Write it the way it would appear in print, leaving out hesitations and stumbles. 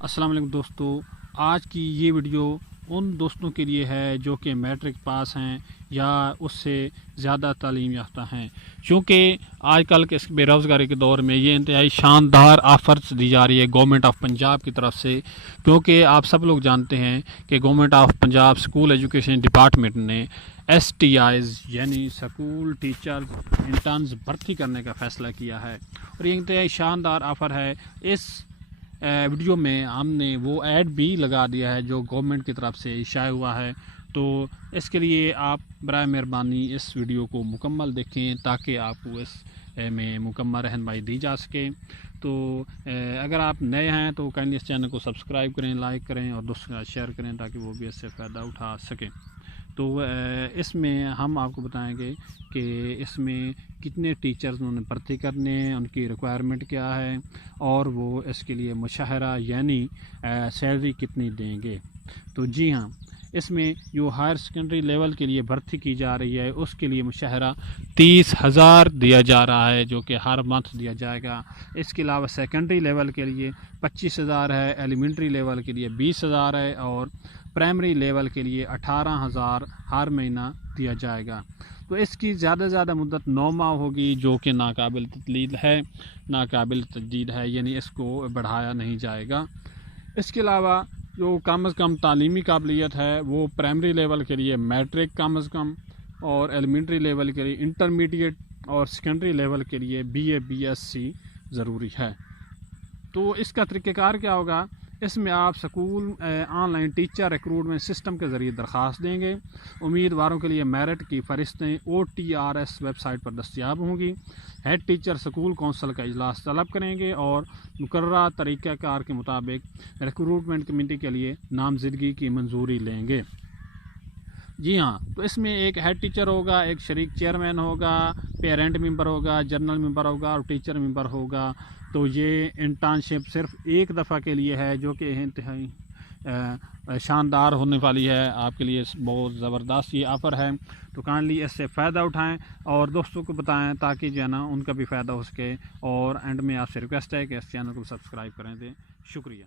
السلام علیکم دوستو، آج کی یہ ویڈیو ان دوستوں کے لیے ہے جو کہ میٹرک پاس ہیں یا اس سے زیادہ تعلیم یافتہ ہیں، چونکہ آج کل کے اس بے روزگاری کے دور میں یہ انتہائی شاندار آفرز دی جا رہی ہے گورنمنٹ آف پنجاب کی طرف سے، کیونکہ آپ سب لوگ جانتے ہیں کہ government of Punjab school education department نے STIs یعنی سکول ٹیچرز انٹرنز بھرتی کرنے کا فیصلہ کیا ہے، اور یہ انتہائی شاندار آفر ہے۔ اس ویڈیو میں ہم نے وہ ایڈ بھی لگا دیا ہے جو گورنمنٹ کی طرف سے شائع ہوا ہے، تو اس کے لیے آپ برائے مہربانی اس ویڈیو کو مکمل دیکھیں تاکہ آپ کو اس میں مکمل رہنمائی دی جا سکے۔ تو اگر آپ نئے ہیں تو کائنڈلی اس چینل کو سبسکرائب کریں، لائک کریں اور دوستوں کے ساتھ شیئر کریں تاکہ وہ بھی اس سے فائدہ اٹھا سکیں۔ تو اس میں ہم آپ کو بتائیں گے کہ اس میں کتنے ٹیچرز انہوں نے بھرتی کرنے ہیں، ان کی ریکوائرمنٹ کیا ہے، اور وہ اس کے لیے مشاہرہ یعنی سیلری کتنی دیں گے۔ تو جی ہاں، اس میں جو ہائر سیکنڈری لیول کے لیے بھرتی کی جا رہی ہے اس کے لیے مشاہرہ 30,000 دیا جا رہا ہے جو کہ ہر منتھ دیا جائے گا۔ اس کے علاوہ سیکنڈری لیول کے لیے 25,000 ہے، ایلیمنٹری لیول کے لیے 20,000 ہے، اور پرائمری لیول کے لیے 18,000 ہر مہینہ دیا جائے گا۔ تو اس کی زیادہ سے زیادہ مدت 9 ماہ ہوگی جو کہ ناقابل تجدید ہے، یعنی اس کو بڑھایا نہیں جائے گا۔ اس کے علاوہ جو کم از کم تعلیمی قابلیت ہے وہ پرائمری لیول کے لیے میٹرک کم از کم، اور ایلیمنٹری لیول کے لیے انٹرمیڈیٹ، اور سیکنڈری لیول کے لیے BA BSc ضروری ہے۔ تو اس کا طریقہ کار کیا ہوگا؟ اس میں آپ school on line teacher recruitment system کے ذریعے درخواست دیں گے۔ امیدواروں کے لیے میرٹ کی فہرستیں OTRS ویب سائٹ پر دستیاب ہوں گی۔ ہیڈ ٹیچر سکول کونسل کا اجلاس طلب کریں گے اور مقررہ طریقہ کار کے مطابق ریکروٹمنٹ کمیٹی کے لیے نامزدگی کی منظوری لیں گے۔ جی ہاں، تو اس میں ایک ہیڈ ٹیچر ہوگا، ایک شریک چیئرمین ہوگا، پیرنٹ ممبر ہوگا، جنرل ممبر ہوگا اور ٹیچر ممبر ہوگا۔ تو یہ انٹرنشپ صرف ایک دفعہ کے لیے ہے جو کہ انتہائی شاندار ہونے والی ہے، آپ کے لیے بہت زبردست یہ آفر ہے۔ تو کائنڈلی اس سے فائدہ اٹھائیں اور دوستوں کو بتائیں تاکہ جو ہے نا ان کا بھی فائدہ ہو سکے، اور اینڈ میں آپ سے ریکویسٹ ہے کہ اس چینل کو سبسکرائب کریں دیں۔ شکریہ۔